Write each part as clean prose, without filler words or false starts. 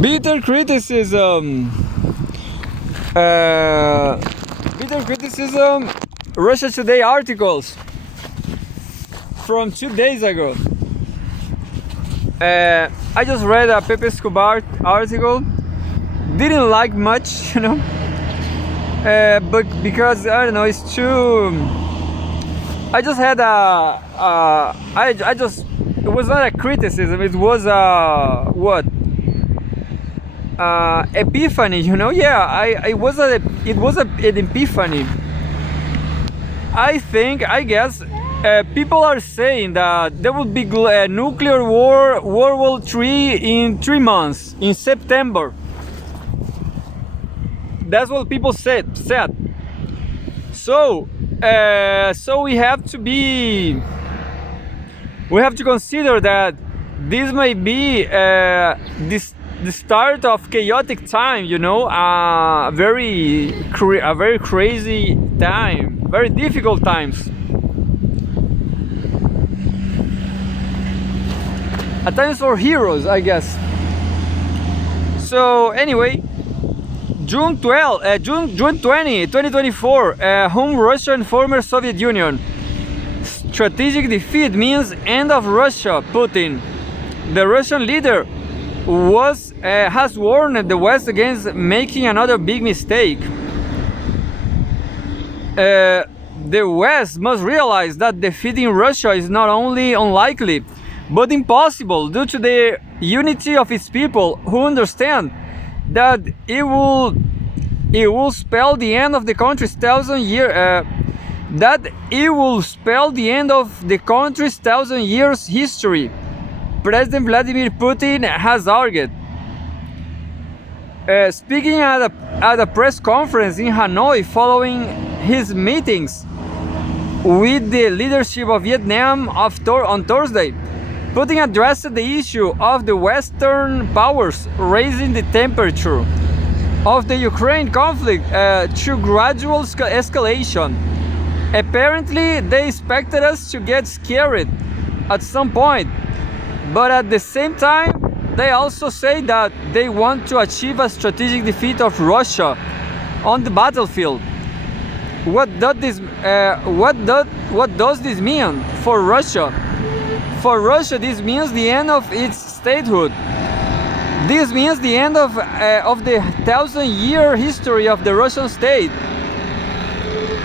Bitter criticism. Uh, Bitter criticism. Russia Today articles from 2 days ago. I just read a Pepe Escobar article. Didn't like much, but because I don't know, it's too. I just had I just. It was not a criticism. It was a what? Epiphany, Yeah, it was an epiphany. I guess people are saying that there will be nuclear war, World War III in 3 months, in September. That's what people said. So we have to consider that this may be the start of chaotic time, a very crazy time, very difficult times, at times for heroes, I guess. So anyway, June 20, 2024, home Russia and former Soviet Union. Strategic defeat means end of Russia, Putin. The Russian leader has warned the West against making another big mistake. The West must realize that defeating Russia is not only unlikely, but impossible due to the unity of its people, who understand that it will spell the end of the country's thousand years history. President Vladimir Putin has argued. Speaking at a press conference in Hanoi following his meetings with the leadership of Vietnam on Thursday, Putin addressed the issue of the Western powers raising the temperature of the Ukraine conflict through gradual escalation. Apparently, they expected us to get scared at some point, but at the same time, they also say that they want to achieve a strategic defeat of Russia on the battlefield. What does this mean for Russia? For Russia, this means the end of its statehood. This means the end of the 1,000-year history of the Russian state.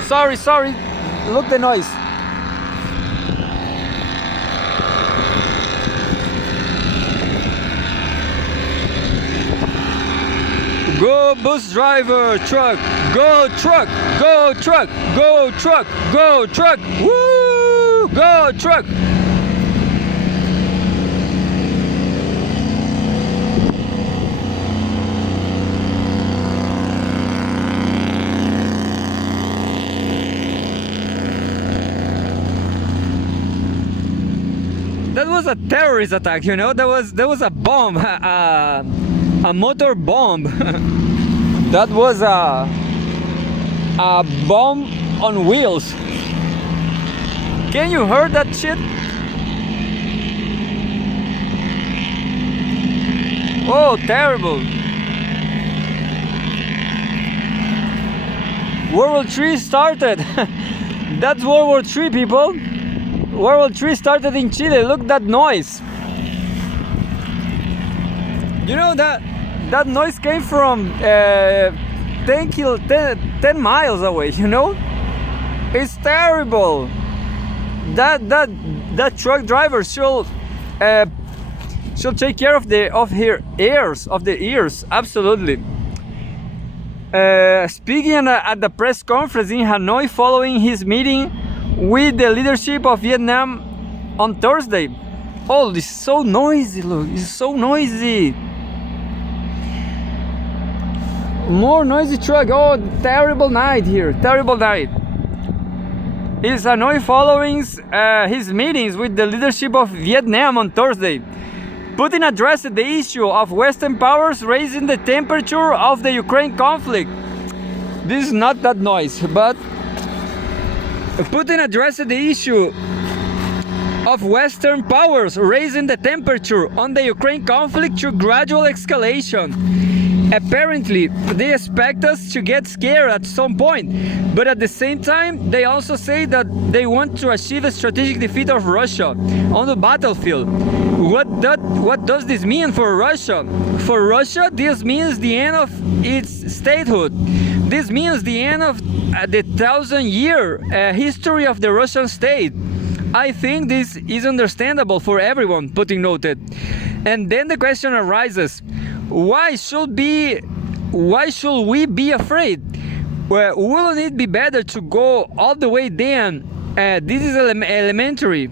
Sorry, look the noise. Go bus driver, truck, go truck, go truck, go truck, go truck, woo, go truck. That was a terrorist attack, There was a bomb, a motor bomb. That was a bomb on wheels. Can you hear that shit? Oh, terrible. World War III started. That's World War III, people. World War III started in Chile. Look at that noise. That noise came from 10 miles away, It's terrible. That truck driver should take care of the ears, absolutely. Speaking at the press conference in Hanoi following his meeting with the leadership of Vietnam on Thursday. Oh, this is so noisy, look, it's so noisy. More noisy truck. Oh, terrible night here. Terrible night. Is Hanoi following his meetings with the leadership of Vietnam on Thursday. Putin addressed the issue of Western powers raising the temperature of the Ukraine conflict. This is not that noise, but Putin addressed the issue of Western powers, raising the temperature on the Ukraine conflict to gradual escalation. Apparently, they expect us to get scared at some point, but at the same time, they also say that they want to achieve a strategic defeat of Russia on the battlefield. What does this mean for Russia? For Russia, this means the end of its statehood. This means the end of the 1,000-year history of the Russian state. I think this is understandable for everyone, Putin noted. And then the question arises, why should we be afraid? Well, wouldn't it be better to go all the way down? This is elementary.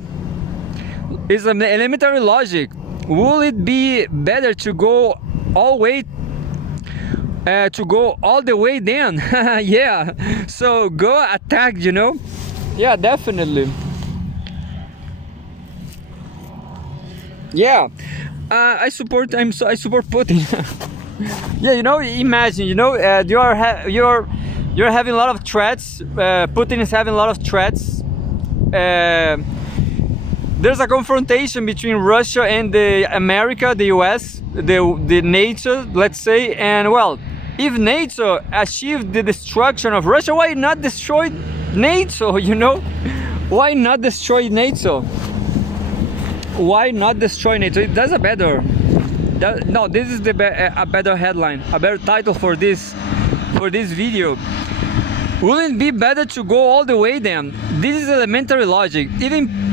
It's an elementary logic. Will it be better to go all the way down? Yeah. So go attack, you know? Yeah, definitely. Yeah. I support Putin. Yeah, you know, imagine, you know, you're having a lot of threats. Putin is having a lot of threats. There's a confrontation between Russia and the US, the NATO, let's say, and well, if NATO achieved the destruction of Russia, why not destroy NATO? You know, why not destroy NATO? Why not destroy NATO? That's a better. No, this is a better headline, a better title for this video. Wouldn't it be better to go all the way then? This is elementary logic.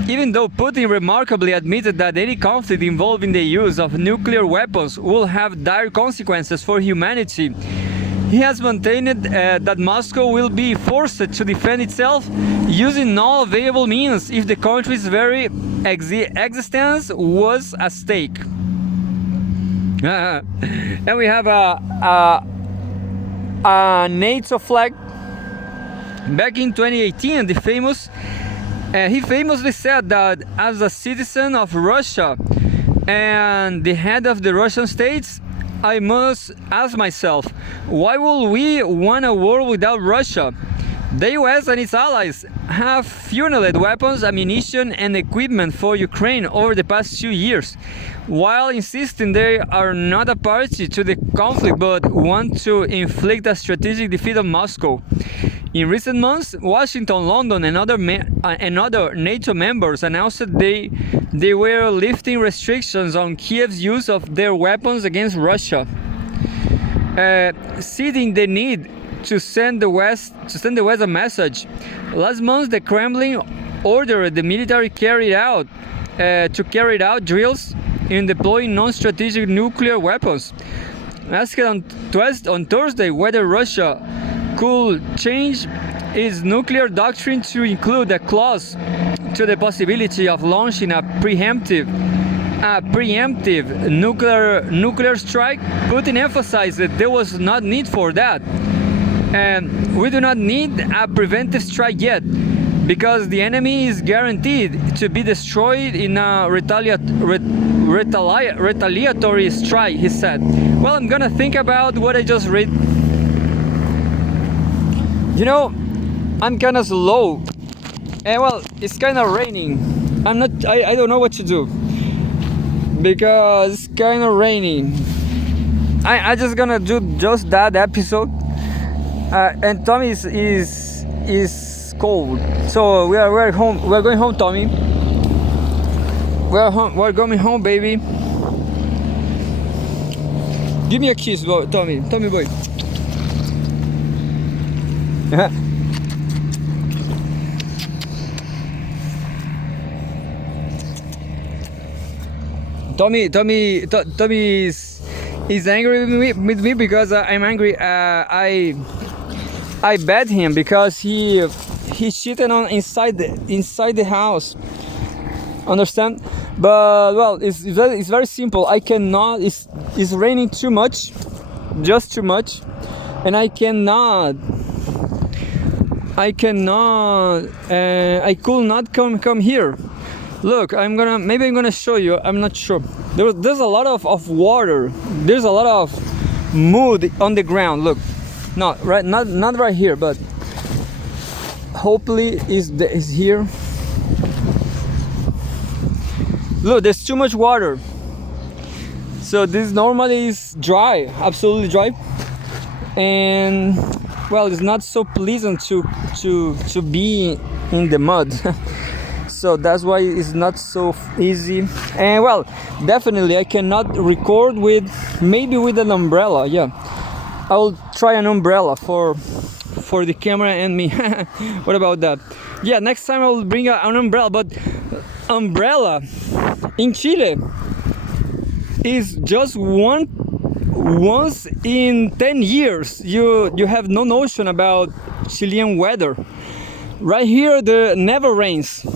Even though Putin remarkably admitted that any conflict involving the use of nuclear weapons will have dire consequences for humanity, he has maintained that Moscow will be forced to defend itself using all available means if the country's very existence was at stake. And we have a NATO flag. Back in 2018, he famously said that as a citizen of Russia and the head of the Russian states, I must ask myself, why would we want a world without Russia? The US and its allies have funneled weapons, ammunition and equipment for Ukraine over the past 2 years, while insisting they are not a party to the conflict but want to inflict a strategic defeat on Moscow. In recent months, Washington, London and other NATO members announced they were lifting restrictions on Kiev's use of their weapons against Russia, citing the need to send the West a message. Last month, the Kremlin ordered the military carry out drills in deploying non-strategic nuclear weapons. Asked on Thursday whether Russia could change its nuclear doctrine to include a clause to the possibility of launching a preemptive nuclear strike, Putin emphasized that there was not need for that. And we do not need a preventive strike yet, because the enemy is guaranteed to be destroyed in a retaliatory strike, he said. Well, I'm gonna think about what I just read. You know, I'm kind of slow, and well, it's kind of raining. I don't know what to do, because it's kind of raining. I just gonna do just that episode, and Tommy is cold, so we're home. We're going home, Tommy. We're home. We're going home, baby. Give me a kiss, boy, Tommy boy. Tommy is angry with me because I'm angry. I bet him because he cheated on inside the house. Understand? But well, it's very simple. I cannot. It's raining too much, just too much, and I could not come here. Look, maybe I'm gonna show you. I'm not sure. There's a lot of water. There's a lot of mud on the ground. Look, not right here, but hopefully is here. Look, there's too much water. So this normally is dry, absolutely dry, and well, it's not so pleasant to be in the mud. So that's why it's not so easy. And well, definitely I cannot record with, maybe with an umbrella. Yeah, I will try an umbrella for the camera and me. What about that? Yeah, next time I will bring an umbrella. But umbrella in Chile is just once in 10 years. You have no notion about Chilean weather. Right here, there never rains.